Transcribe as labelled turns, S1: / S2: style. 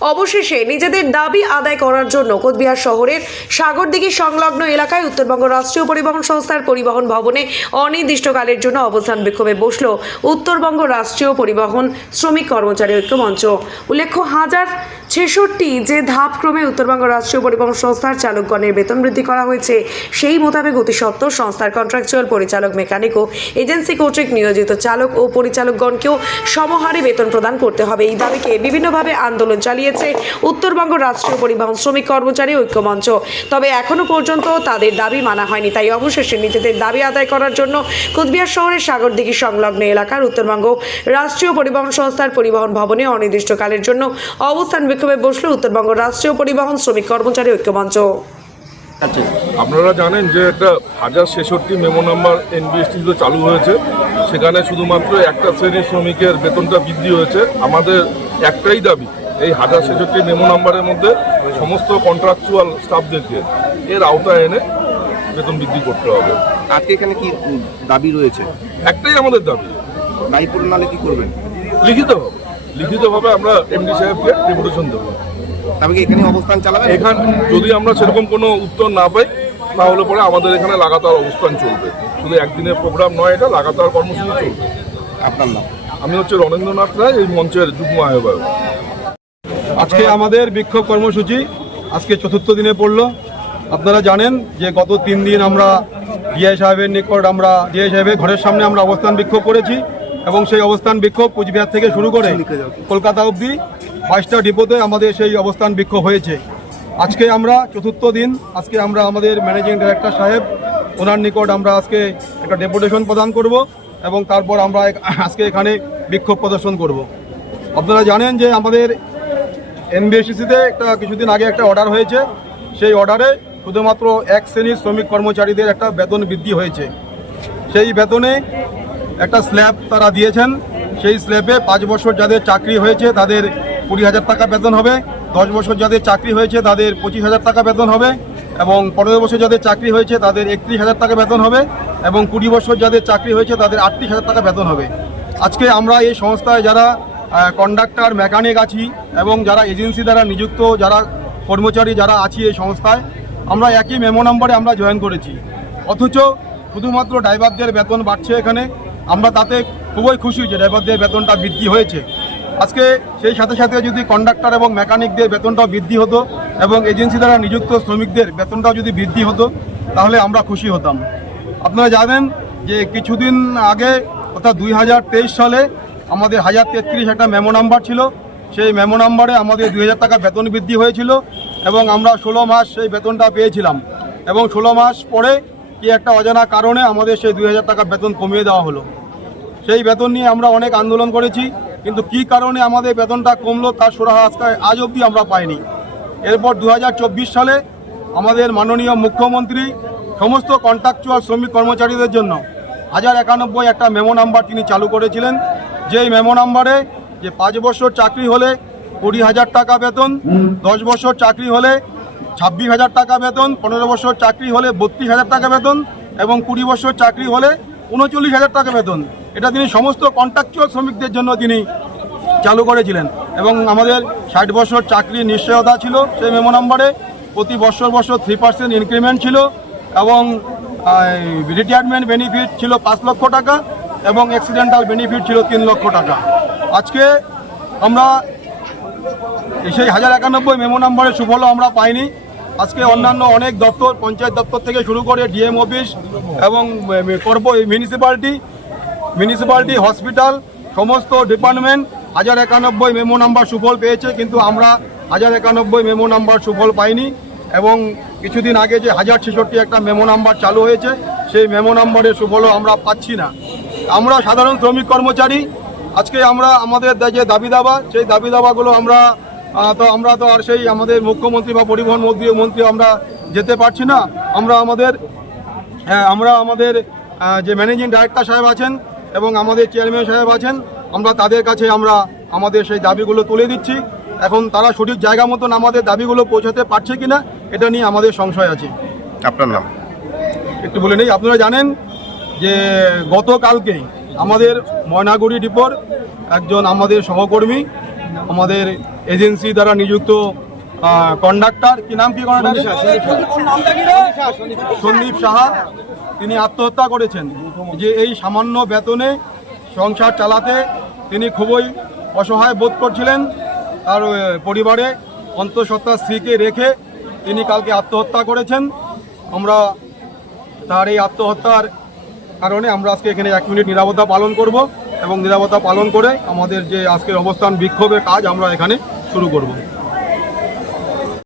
S1: অবশেষে নিজেদের দাবি আদায় করার জন্য কোচবিহার শহরের সাগরদিঘি সংলগ্ন এলাকায় উত্তরবঙ্গ রাষ্ট্রীয় পরিবহন সংস্থার পরিবহন ভবনে অনির্দিষ্টকালের জন্য অবস্থান বিক্ষোভে বসল উত্তরবঙ্গ রাষ্ট্রীয় পরিবহন শ্রমিক কর্মচারী ঐক্য মঞ্চ। উল্লেখ্য, হাজার ছেষট্টি যে ধাপক্রমে উত্তরবঙ্গ রাষ্ট্রীয় পরিবহন সংস্থার চালকগণের বেতন বৃদ্ধি করা হয়েছে, সেই মোতাবেক অতি সত্ত্বর সংস্থার কন্ট্রাকচুয়াল পরিচালক মেকানিক ও এজেন্সি কর্তৃক নিয়োজিত চালক ও পরিচালকগণকেও সমহারে বেতন প্রদান করতে হবে। এই দাবিকে বিভিন্নভাবে আন্দোলন চালিয়েছে উত্তরবঙ্গ রাষ্ট্রীয় পরিবহন শ্রমিক কর্মচারী ঐক্যমঞ্চ তবে এখনও পর্যন্ত তাদের দাবি মানা হয়নি। তাই অবশেষে নিজেদের দাবি আদায় করার জন্য কোচবিহার শহরের সাগরদিঘি সংলগ্ন এলাকার উত্তরবঙ্গ রাষ্ট্রীয় পরিবহন সংস্থার পরিবহন ভবনে অনির্দিষ্টকালের জন্য অবস্থান বিক্ষোভে বসল উত্তরবঙ্গ রাষ্ট্রীয় পরিবহন শ্রমিক কর্মচারী ঐক্যমঞ্চ।
S2: আচ্ছা
S3: আপনারা জানেন যে একটা হাজার ছেষট্টি মেমো নাম্বার এনবিএসটিতে চালু হয়েছে সেখানে শুধুমাত্র একটা শ্রেণির শ্রমিকের বেতনটা বৃদ্ধি হয়েছে। আমাদের একটাই দাবি এই হাজার ছেষট্টি মেমো নাম্বারের মধ্যে সমস্ত কন্ট্রাকচুয়াল স্টাফদেরকে এর আওতায় এনে বেতন বৃদ্ধি করতে হবে।
S2: আজকে এখানে কি দাবি রয়েছে?
S3: একটাই আমাদের দাবি।
S2: দায়ী পূরণ কি করবেন?
S3: লিখিত হবে। লিখিতভাবে আমরা এমডি সাহেবকে ডেপুটেশন দেবো।
S2: তবে কি এখানে অবস্থান চালাবেন?
S3: এখান যদি আমরা সেরকম কোনো উত্তর না পাই তাহলে পরে আমাদের এখানে লাগাতার অবস্থান চলবে। শুধু একদিনের প্রোগ্রাম নয় এটা লাগাতার কর্মসূচি চলবে।
S2: আপনার নাম?
S3: আমি হচ্ছে রণেন্দ্রনাথ রায় এই মঞ্চের যুগ্ম আহ্বায়ক।
S4: আজকে আমাদের বিক্ষোভ কর্মসূচি আজকে চতুর্থ দিনে পড়ল। আপনারা জানেন যে গত তিন দিন আমরা ডিআই সাহেবের নিকট আমরা ডিআই সাহেবের ঘরের সামনে আমরা অবস্থান বিক্ষোভ করেছি। এবং সেই অবস্থান বিক্ষোভ কুচবিহার থেকে শুরু করে কলকাতা অবধি বাইশটা ডিপোতে আমাদের সেই অবস্থান বিক্ষোভ হয়েছে। আজকে আমরা চতুর্থ দিন আজকে আমরা আমাদের ম্যানেজিং ডাইরেক্টর সাহেব ওনার নিকট আমরা আজকে একটা ডেপুটেশন প্রদান করব এবং তারপর আমরা আজকে এখানে বিক্ষোভ প্রদর্শন করব। আপনারা জানেন যে আমাদের এনবিএসসিতে একটা কিছুদিন আগে একটা অর্ডার হয়েছে। সেই অর্ডারে শুধুমাত্র এক শ্রেণির শ্রমিক কর্মচারীদের একটা বেতন বৃদ্ধি হয়েছে। সেই বেতনে একটা স্ল্যাব তারা দিয়েছেন। সেই স্ল্যাবে পাঁচ বছর যাদের চাকরি হয়েছে, তাদের কুড়ি হাজার টাকা বেতন হবে। দশ বছর যাদের চাকরি হয়েছে, তাদের পঁচিশ হাজার টাকা বেতন হবে এবং পনেরো বছর যাদের চাকরি হয়েছে, তাদের একত্রিশ হাজার টাকা বেতন হবে এবং কুড়ি বছর যাদের চাকরি হয়েছে, তাদের আটত্রিশ হাজার টাকা বেতন হবে। আজকে আমরা এই সংস্থায় যারা কন্ডাক্টর মেকানিক আছি এবং যারা এজেন্সি দ্বারা নিযুক্ত, যারা কর্মচারী যারা আছি এই সংস্থায়, আমরা একই মেমো নম্বরে আমরা জয়েন করেছি। অথচ শুধুমাত্র ড্রাইভারদের বেতন বাড়ছে এখানে। আমরা তাতে খুবই খুশি যে ড্রাইভারদের বেতনটা বৃদ্ধি হয়েছে। আজকে সেই সাথে সাথে যদি কন্ডাক্টর এবং মেকানিকদের বেতনটাও বৃদ্ধি হতো এবং এজেন্সি দ্বারা নিযুক্ত শ্রমিকদের বেতনটাও যদি বৃদ্ধি হতো, তাহলে আমরা খুশি হতাম। আপনারা জানেন যে কিছুদিন আগে, অর্থাৎ দুই হাজার তেইশ সালে আমাদের হাজার তেত্রিশ একটা মেমো নাম্বার ছিল। সেই মেমো নাম্বারে আমাদের দুই হাজার টাকা বেতন বৃদ্ধি হয়েছিল এবং আমরা ষোলো মাস সেই বেতনটা পেয়েছিলাম এবং ষোলো মাস পরে কি একটা অজানা কারণে আমাদের সেই দুই হাজার টাকা বেতন কমিয়ে দেওয়া হলো। সেই বেতন নিয়ে আমরা অনেক আন্দোলন করেছি, কিন্তু কি কারণে আমাদের বেতনটা কমলো তার সুরাহা আজকে, আজ অবধি আমরা পাইনি। এরপর দু হাজার চব্বিশ সালে আমাদের মাননীয় মুখ্যমন্ত্রী সমস্ত কন্ট্রাকচুয়াল শ্রমিক কর্মচারীদের জন্য হাজার একানব্বই একটা মেমো নাম্বার তিনি চালু করেছিলেন। যেই মেমো নাম্বারে যে পাঁচ বছর চাকরি হলে কুড়ি হাজার টাকা বেতন, দশ বছর চাকরি হলে ছাব্বিশ হাজার টাকা বেতন, পনেরো বছর চাকরি হলে বত্রিশ হাজার টাকা বেতন এবং কুড়ি বছর চাকরি হলে উনচল্লিশ হাজার টাকা বেতন। এটা তিনি সমস্ত কন্ট্রাকচুয়াল শ্রমিকদের জন্য তিনি চালু করেছিলেন। এবং আমাদের ষাট বছর চাকরির নিশ্চয়তা ছিল সেই মেমো নাম্বারে প্রতি বছর বছর থ্রি পার্সেন্ট ইনক্রিমেন্ট ছিল এবং রিটায়ারমেন্ট বেনিফিট ছিল পাঁচ লক্ষ টাকা এবং অ্যাক্সিডেন্টাল বেনিফিট ছিল তিন লক্ষ টাকা। আজকে আমরা সেই হাজার একানব্বই মেমো নাম্বারের সুফলও আমরা পাইনি। আজকে অন্যান্য অনেক দপ্তর, পঞ্চায়েত দপ্তর থেকে শুরু করে ডিএম অফিস এবং কর্প মিউনিসিপ্যালিটি মিউনিসিপ্যালিটি হসপিটাল সমস্ত ডিপার্টমেন্ট হাজার একানব্বই মেমো নাম্বার সুফল পেয়েছে, কিন্তু আমরা হাজার একানব্বই মেমো নাম্বার সুফল পাইনি এবং কিছুদিন আগে যে হাজার ছেষট্টি একটা মেমো নাম্বার চালু হয়েছে, সেই মেমো নাম্বারের সুফলও আমরা পাচ্ছি না। আমরা সাধারণ শ্রমিক কর্মচারী, আজকে আমরা আমাদের যে দাবি দাবা, সেই দাবি দাবাগুলো আমরা তো আমরা তো আর সেই আমাদের মুখ্যমন্ত্রী বা পরিবহন মন্ত্রী মন্ত্রী আমরা যেতে পারছি না। আমরা আমাদের হ্যাঁ, আমরা আমাদের যে ম্যানেজিং ডাইরেক্টর সাহেব আছেন এবং আমাদের চেয়ারম্যান সাহেব আছেন আমরা তাদের কাছে আমরা আমাদের সেই দাবিগুলো তুলে দিচ্ছি। এখন তারা সঠিক জায়গা মতন আমাদের দাবিগুলো পৌঁছাতে পারছে কিনা এটা নিয়ে আমাদের সংশয় আছে।
S2: আপনার নাম?
S4: একটু বলে নেই আপনারা জানেন যে গতকালকে আমাদের ময়নাগুড়ি ডিপোর একজন আমাদের সহকর্মী আমাদের এজেন্সি দ্বারা নিযুক্ত কন্ডাক্টর কি নাম কি সন্দীপ সাহা তিনি আত্মহত্যা করেছেন। যে এই সামান্য বেতনে সংসার চালাতে তিনি খুবই অসহায় বোধ করছিলেন। তার পরিবারে অন্তঃসত্ত্বা স্ত্রীকে রেখে তিনি কালকে আত্মহত্যা করেছেন। আমরা তার এই আত্মহত্যার কারণে আমরা আজকে এখানে এক মিনিট নিরাপত্তা পালন করব। এবং নিরাপত্তা পালন করে আমাদের যে আজকের অবস্থান বিক্ষোভের কাজ আমরা এখানে শুরু করব।